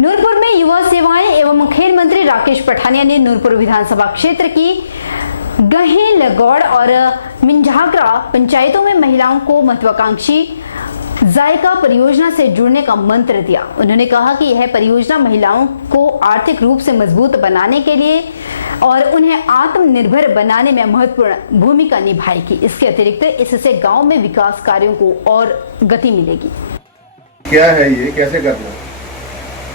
नूरपुर में युवा सेवाएं एवं खेल मंत्री राकेश पठानिया ने नूरपुर विधानसभा क्षेत्र की गहें लगौड़ और मिंझागरा पंचायतों में महिलाओं को महत्वाकांक्षी जायका परियोजना से जुड़ने का मंत्र दिया। उन्होंने कहा कि यह परियोजना महिलाओं को आर्थिक रूप से मजबूत बनाने के लिए और उन्हें आत्मनिर्भर बनाने में महत्वपूर्ण भूमिका निभाएगी। इसके अतिरिक्त इससे गांव में विकास कार्यों को और गति मिलेगी। क्या है ये, कैसे करना है?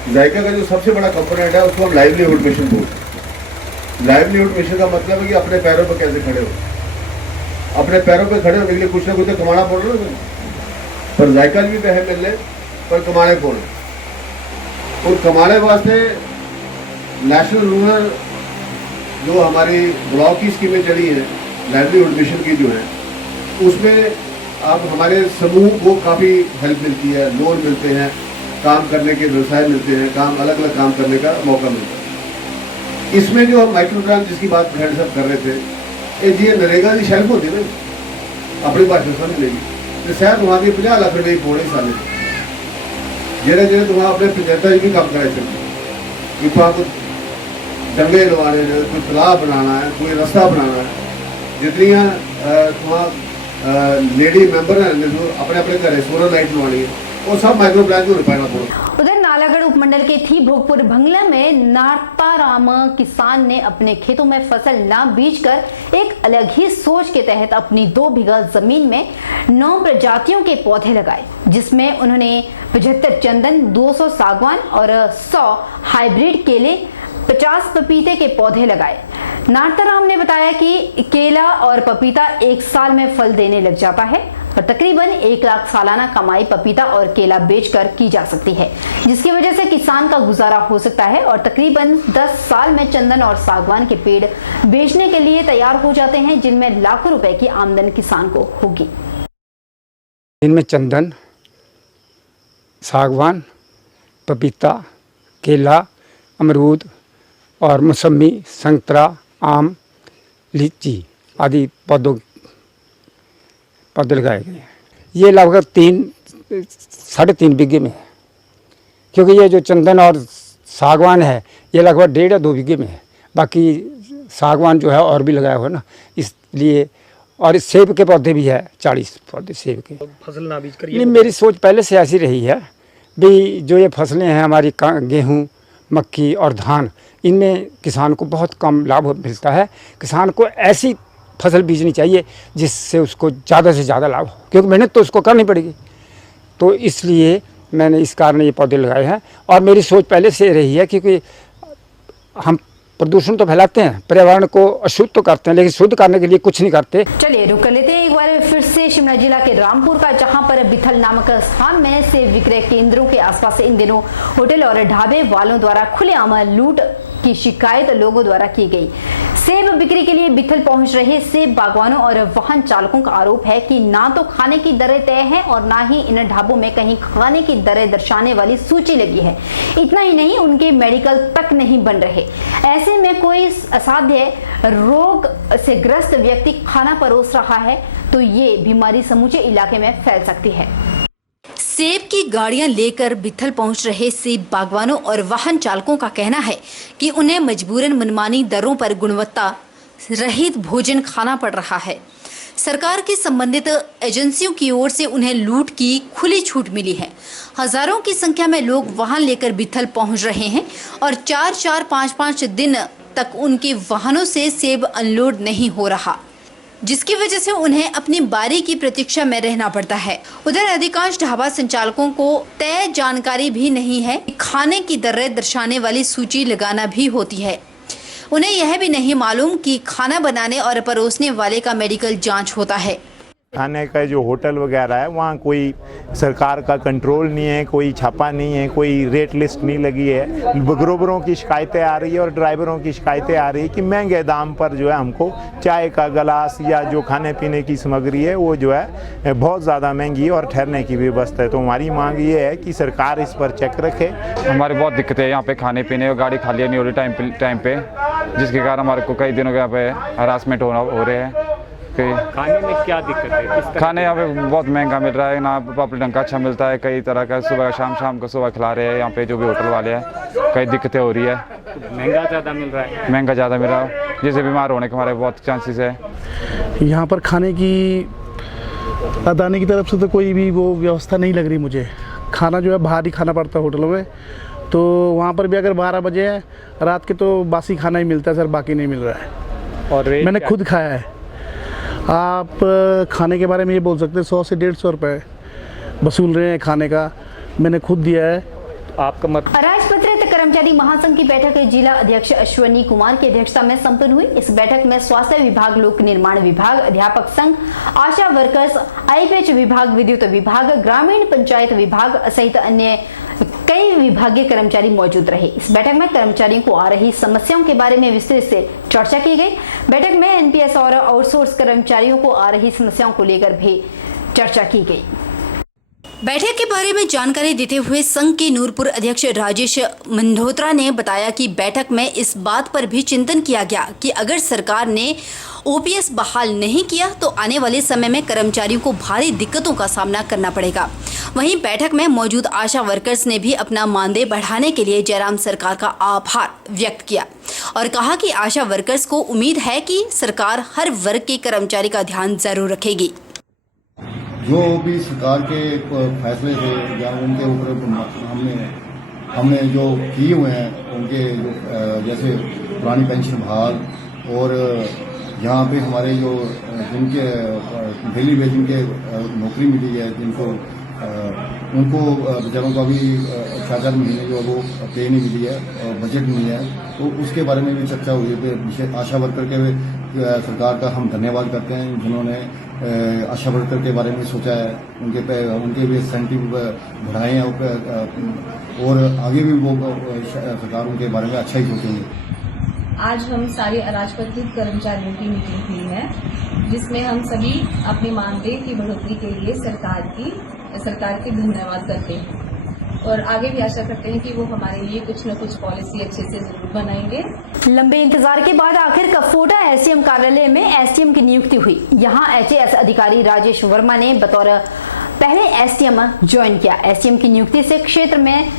जायका का जो सबसे बड़ा कंपोनेंट है उसको हम लाइवलीहुड मिशन बोलते हैं। लाइवलीहुड मिशन का मतलब है कि अपने पैरों पर कैसे खड़े हो। अपने पैरों पर खड़े होने के लिए कुछ ना कुछ तो कमाना पड़ रहा है, पर जायका भी पैसे मिल रहे पर कमाने कौन, और कमाने वास्ते नेशनल रूरल जो हमारी ब्लॉक की स्कीमें चली हैं लाइवलीहुड मिशन की जो है, उसमें अब हमारे समूह को काफ़ी हेल्प मिलती है, लोन मिलते हैं, काम करने के व्यवसाय मिलते हैं, काम अलग अलग काम करने का मौका मिलता है। इसमें जो हम माइक्रो ग्रांट जिसकी बात खैर सब कर रहे थे, ये नरेगा की शेल्फ होती है ना, अपनी भाषा समझ लेगी तो शायद वहाँ की 50 लाख रुपये पौने साल जेड़े जेड़े तो वहाँ अपने पंचायत भी काम कराए सकते, वहाँ कुछ डंगे लवाने, कोई तालाब बनाना है, कोई रास्ता बनाना है, जितनियाँ वहाँ लेडी मेंबर हैं जो अपने अपने घर सोलर लाइट लवानी है, वो सब माइक्रो प्लान को रुपया पड़ा। उधर नालागढ़ उपमंडल के थी भोगपुर भंगला में नारताराम किसान ने अपने खेतों में फसल ना बीजकर एक अलग ही सोच के तहत अपनी 2 बीघा जमीन में 9 प्रजातियों के पौधे लगाए, जिसमें उन्होंने 75 चंदन, 200 सागवान और 100 हाइब्रिड केले, 50 पपीते के पौधे लगाए। नारताराम ने बताया कि केला और पपीता 1 साल में फल देने लग जाता है और तकरीबन 1 लाख सालाना कमाई पपीता और केला बेचकर की जा सकती है, जिसकी वजह से किसान का गुजारा हो सकता है और तकरीबन 10 साल में चंदन और सागवान के पेड़ बेचने के लिए तैयार हो जाते हैं, जिनमें लाखों रुपए की आमदन किसान को होगी। इनमें चंदन, सागवान, पपीता, केला, अमरूद और मौसमी, संतरा, आम, लीची आदि पौधे लगाए गए हैं। ये लगभग 3-3.5 बीघे में है, क्योंकि ये जो चंदन और सागवान है ये लगभग 1.5 या 2 बीघे में है। बाकी सागवान जो है और भी लगाया हुआ है ना, इसलिए। और सेब के पौधे भी है, 40 पौधे सेब के। फसल ना बीज करिए। मेरी सोच पहले से ऐसी रही है भी जो ये फसलें हैं हमारी गेहूँ, मक्की और धान, इनमें किसान को बहुत कम लाभ मिलता है। किसान को ऐसी फसल बीजनी चाहिए जिससे उसको ज़्यादा से ज़्यादा लाभ हो, क्योंकि मेहनत तो उसको करनी पड़ेगी। तो इसलिए मैंने इस कारण ये पौधे लगाए हैं। और मेरी सोच पहले से रही है, क्योंकि हम प्रदूषण तो फैलाते हैं, पर्यावरण को अशुद्ध तो करते हैं, लेकिन शुद्ध करने के लिए कुछ नहीं करते। चलिए रुक कर लेते हैं एक बार फिर से शिमला जिला के रामपुर का, जहां पर बिथल नामक स्थान में सेब विक्रय केंद्रों के आसपास इन दिनों होटल और ढाबे वालों द्वारा खुलेआम लूट की शिकायत लोगों द्वारा की गई। सेब बिक्री के लिए बिथल पहुंच रहे सेब बागवानों और वाहन चालकों का आरोप है कि ना तो खाने की दरें तय है और ना ही इन ढाबों में कहीं खाने की दरें दर्शाने वाली सूची लगी है। इतना ही नहीं, उनके मेडिकल तक नहीं बन रहे। ऐसे में कोई असाध्य रोग से ग्रस्त व्यक्ति खाना परोस रहा है तो ये बीमारी समूचे इलाके में फैल सकती है। सेब की गाड़ियां लेकर बिथल पहुंच रहे सेब बागवानों और वाहन चालकों का कहना है कि उन्हें मजबूरन मनमानी दरों पर गुणवत्ता रहित भोजन खाना पड़ रहा है। सरकार की संबंधित एजेंसियों की ओर से उन्हें लूट की खुली छूट मिली है। हजारों की संख्या में लोग वाहन लेकर बिथल पहुंच रहे हैं और 4-4, 5-5 दिन तक उनके वाहनों से सेब अनलोड नहीं हो रहा, जिसकी वजह से उन्हें अपनी बारी की प्रतीक्षा में रहना पड़ता है। उधर अधिकांश ढाबा संचालकों को तय जानकारी भी नहीं है। खाने की दरें दर्शाने वाली सूची लगाना भी होती है। उन्हें यह भी नहीं मालूम कि खाना बनाने और परोसने वाले का मेडिकल जांच होता है। खाने का जो होटल वगैरह है वहाँ कोई सरकार का कंट्रोल नहीं है, कोई छापा नहीं है, कोई रेट लिस्ट नहीं लगी है। ग्रोबरों की शिकायतें आ रही है और ड्राइवरों की शिकायतें आ रही है कि महंगे दाम पर जो है हमको चाय का गिलास या जो खाने पीने की सामग्री है वो जो है बहुत ज़्यादा महंगी है और ठहरने की भी व्यवस्था है। तो हमारी मांग ये है कि सरकार इस पर चेक रखे। हमारी बहुत दिक्कतें है यहाँ पे खाने पीने और गाड़ी खाली नहीं हो रही टाइम पे, जिसके कारण हमारे को कई दिनों के यहाँ पे हरासमेंट हो रहे हैं। खाने में क्या दिक्कत है? किस तरह खाने यहाँ पे बहुत महंगा मिल रहा है ना, पापड़ी ढंग का अच्छा मिलता है, कई तरह का सुबह शाम को सुबह खिला रहे हैं यहाँ पे जो भी होटल वाले हैं, कई दिक्कतें हो रही है। महंगा ज़्यादा मिल रहा है? महंगा ज़्यादा मिल रहा है, जिससे बीमार होने के हमारे बहुत चांसेस है। यहाँ पर खाने की अदानी की तरफ से तो कोई भी वो व्यवस्था नहीं लग रही मुझे। खाना जो है बाहर ही खाना पड़ता है होटलों में, तो वहाँ पर भी अगर 12 बजे है रात के तो बासी खाना ही मिलता है सर, बाकी नहीं मिल रहा है। और रेट मैंने क्या? खुद खाया है। आप खाने के बारे में ये बोल सकते हैं 100 से 150 रुपये वसूल रहे हैं खाने का, मैंने खुद दिया है। आपका मत अराजपत्रित कर्मचारी महासंघ की बैठक जिला अध्यक्ष अश्वनी कुमार की अध्यक्षता में संपन्न हुई। इस बैठक में स्वास्थ्य विभाग, लोक निर्माण विभाग, अध्यापक संघ, आशा वर्कर्स, आईपीएच विभाग, विद्युत विभाग, ग्रामीण पंचायत विभाग सहित अन्य कई विभागीय कर्मचारी मौजूद रहे। इस बैठक में कर्मचारियों को आ रही समस्याओं के बारे में विस्तृत से चर्चा की गई। बैठक में एनपीएस और आउटसोर्स कर्मचारियों को आ रही समस्याओं को लेकर भी चर्चा की गई। बैठक के बारे में जानकारी देते हुए संघ के नूरपुर अध्यक्ष राजेश मंडोत्रा ने बताया कि बैठक में इस बात पर भी चिंतन किया गया कि अगर सरकार ने ओपीएस बहाल नहीं किया तो आने वाले समय में कर्मचारियों को भारी दिक्कतों का सामना करना पड़ेगा। वहीं बैठक में मौजूद आशा वर्कर्स ने भी अपना मानदेय बढ़ाने के लिए जयराम सरकार का आभार व्यक्त किया और कहा कि आशा वर्कर्स को उम्मीद है कि सरकार हर वर्ग के कर्मचारी का ध्यान जरूर रखेगी। जो भी सरकार के फैसले थे या उनके ऊपर हमने जो किए हुए हैं उनके जैसे पुरानी पेंशन बहाल और यहाँ पे हमारे जो जिनके डेली वेज जिनके नौकरी मिली है, जिनको उनको बेचारों का भी 4-4 महीने जो वो पे नहीं मिली है और बजट नहीं है, तो उसके बारे में भी चर्चा हुई है। आशा वर्कर के सरकार का हम धन्यवाद करते हैं जिन्होंने आशा वर्कर के बारे में सोचा है, उनके भी इंसेंटिव बढ़ाए हैं और आगे भी वो सरकार उनके बारे में अच्छा ही सोचेंगे। आज हम सारे अराजपत्रित कर्मचारियों की मीटिंग हुई है जिसमें हम सभी अपने मानदेय की बढ़ोतरी के लिए सरकार के धन्यवाद करते हैं और आगे भी आशा करते हैं कि वो हमारे लिए कुछ न कुछ पॉलिसी अच्छे से जरूर बनाएंगे। लंबे इंतजार के बाद आखिर कफोटा एसडीएम कार्यालय में एसडीएम की नियुक्ति हुई। यहां एचएएस अधिकारी राजेश वर्मा ने बतौर पहले एसडीएम ज्वाइन किया। एसडीएम की नियुक्ति से क्षेत्र में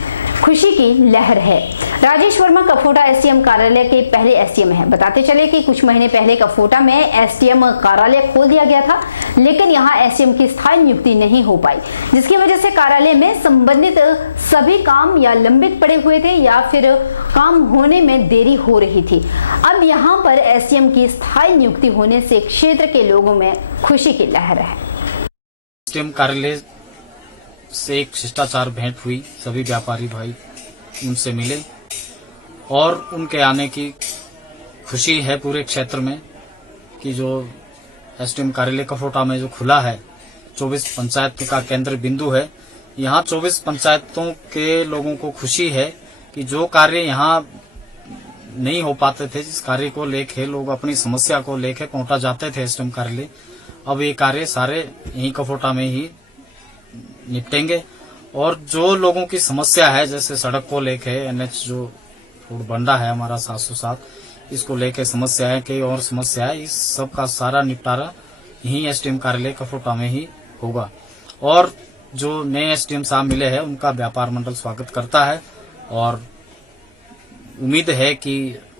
खुशी की लहर है। राजेश वर्मा कफोटा एसडीएम कार्यालय के पहले एसडीएम हैं। बताते चले कि कुछ महीने पहले कफोटा में एसडीएम कार्यालय खोल दिया गया था, लेकिन यहां एसडीएम की स्थायी नियुक्ति नहीं हो पाई, जिसकी वजह से कार्यालय में संबंधित सभी काम या लंबित पड़े हुए थे या फिर काम होने में देरी हो रही थी। अब यहां पर एसडीएम की स्थायी नियुक्ति होने से क्षेत्र के लोगों में खुशी की लहर है। एसडीएम कार्यालय से एक शिष्टाचार भेंट हुई, सभी व्यापारी भाई उनसे मिले और उनके आने की खुशी है पूरे क्षेत्र में कि जो एसडीएम कार्यालय कफोटा में जो खुला है 24 पंचायत का केंद्र बिंदु है। यहाँ 24 पंचायतों के लोगों को खुशी है कि जो कार्य यहाँ नहीं हो पाते थे, जिस कार्य को लेके लोग अपनी समस्या को लेके पहुंचा जाते थे एसडीएम कार्यालय, अब ये कार्य सारे यहीं कफोटा में ही निपटेंगे। और जो लोगों की समस्या है जैसे सड़क को लेके एनएच जो रोड बन रहा है हमारा 707, इसको लेके समस्या है, कई और समस्या है, इस सब का सारा निपटारा यहीं एसडीएम कार्यालय कफोटा में ही होगा। और जो नए एसडीएम साहब मिले हैं उनका व्यापार मंडल स्वागत करता है और उम्मीद है कि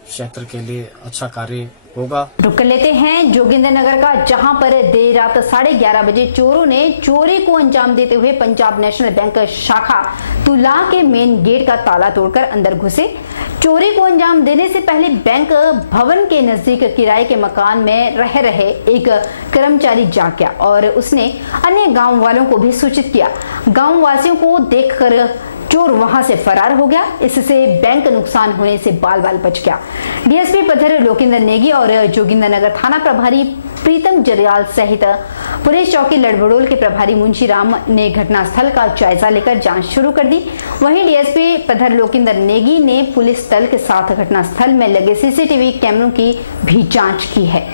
क्षेत्र के लिए अच्छा कार्य होगा। रुक कर लेते हैं जोगिंदर नगर का, जहां पर देर रात 11:30 बजे चोरों ने चोरी को अंजाम देते हुए पंजाब नेशनल बैंक शाखा तुला के मेन गेट का ताला तोड़कर अंदर घुसे। चोरी को अंजाम देने से पहले बैंक भवन के नजदीक किराए के मकान में रह रहे एक कर्मचारी जाग गया और उसने अन्य गांव वालों को भी सूचित किया। गांव वासियों को देखकर चोर वहां से फरार हो गया। इससे बैंक नुकसान होने से बाल बाल बच गया। डीएसपी पद्धर लोकिंदर नेगी और जोगिंदर नगर थाना प्रभारी प्रीतम जरियाल सहित पुलिस चौकी लड़बड़ोल के प्रभारी मुंशी राम ने घटनास्थल का जायजा लेकर जांच शुरू कर दी। वहीं डीएसपी पद्धर लोकिंदर नेगी ने पुलिस दल के साथ घटनास्थल में लगे सीसीटीवी कैमरों की भी जांच की है।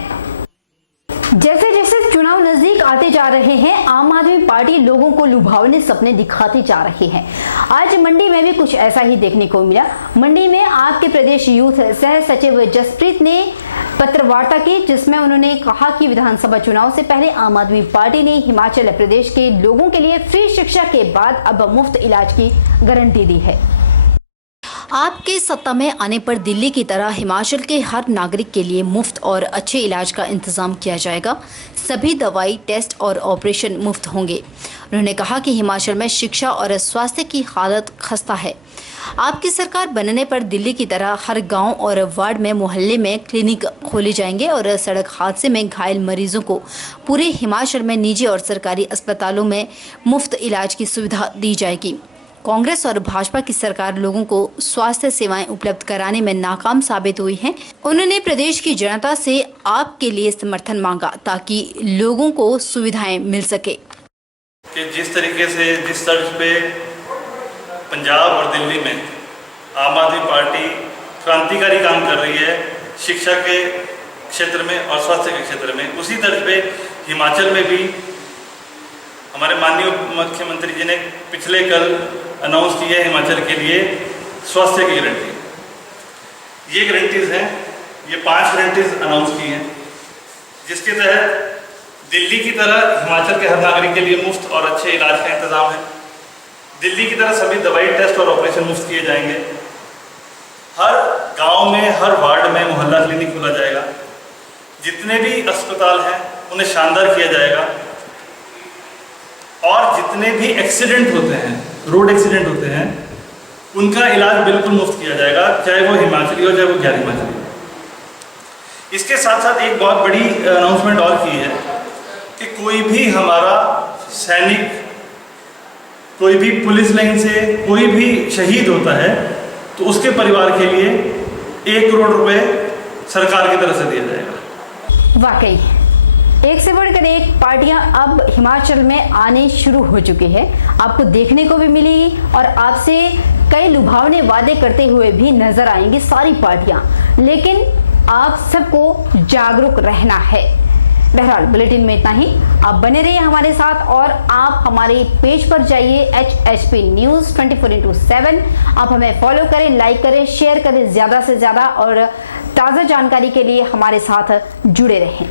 जैसे जैसे चुनाव नजदीक आते जा रहे हैं। आम आदमी पार्टी लोगों को लुभावने सपने दिखाती जा रही है। आज मंडी में भी कुछ ऐसा ही देखने को मिला। मंडी में आपके प्रदेश यूथ सह सचिव जसप्रीत ने पत्रवार्ता की, जिसमें उन्होंने कहा कि विधानसभा चुनाव से पहले आम आदमी पार्टी ने हिमाचल प्रदेश के लोगों के लिए फ्री शिक्षा के बाद अब मुफ्त इलाज की गारंटी दी है। आपके सत्ता में आने पर दिल्ली की तरह हिमाचल के हर नागरिक के लिए मुफ्त और अच्छे इलाज का इंतजाम किया जाएगा। सभी दवाई, टेस्ट और ऑपरेशन मुफ्त होंगे। उन्होंने कहा कि हिमाचल में शिक्षा और स्वास्थ्य की हालत खस्ता है। आपकी सरकार बनने पर दिल्ली की तरह हर गांव और वार्ड में, मोहल्ले में क्लिनिक खोले जाएंगे और सड़क हादसे में घायल मरीजों को पूरे हिमाचल में निजी और सरकारी अस्पतालों में मुफ्त इलाज की सुविधा दी जाएगी। कांग्रेस और भाजपा की सरकार लोगों को स्वास्थ्य सेवाएं उपलब्ध कराने में नाकाम साबित हुई है। उन्होंने प्रदेश की जनता से आपके लिए समर्थन मांगा ताकि लोगों को सुविधाएं मिल सके। कि जिस तरीके से जिस तर्ज पे पंजाब और दिल्ली में आम आदमी पार्टी क्रांतिकारी काम कर रही है शिक्षा के क्षेत्र में और स्वास्थ्य के क्षेत्र में, उसी तर्ज पे हिमाचल में भी हमारे माननीय मुख्यमंत्री जी ने पिछले कल अनाउंस की है हिमाचल के लिए स्वास्थ्य की गारंटी। ये गारंटीज हैं, ये 5 गारंटीज अनाउंस की हैं, जिसके तहत दिल्ली की तरह हिमाचल के हर नागरिक के लिए मुफ्त और अच्छे इलाज का इंतजाम है। दिल्ली की तरह सभी दवाई, टेस्ट और ऑपरेशन मुफ्त किए जाएंगे। हर गांव में, हर वार्ड में मोहल्ला क्लिनिक खोला जाएगा। जितने भी अस्पताल हैं उन्हें शानदार किया जाएगा और जितने भी एक्सीडेंट होते हैं, रोड एक्सीडेंट होते हैं, उनका इलाज बिल्कुल मुफ्त किया जाएगा, चाहे वो हिमाचली हो चाहे वो गैर हिमाचली हो। इसके साथ साथ एक बहुत बड़ी अनाउंसमेंट और की है कि कोई भी हमारा सैनिक, कोई भी पुलिस लाइन से कोई भी शहीद होता है तो उसके परिवार के लिए 1 करोड़ रुपए सरकार की तरफ से दिया जाएगा। वाकई एक से बढ़कर एक पार्टियां अब हिमाचल में आने शुरू हो चुकी है। आपको देखने को भी मिलेगी और आपसे कई लुभावने वादे करते हुए भी नजर आएंगी सारी पार्टियां, लेकिन आप सबको जागरूक रहना है। बहरहाल बुलेटिन में इतना ही। आप बने रहिए हमारे साथ और आप हमारे पेज पर जाइए HHP न्यूज़ 24/7। आप हमें फॉलो करें, लाइक करें, शेयर करें ज़्यादा से ज़्यादा और ताज़ा जानकारी के लिए हमारे साथ जुड़े रहें।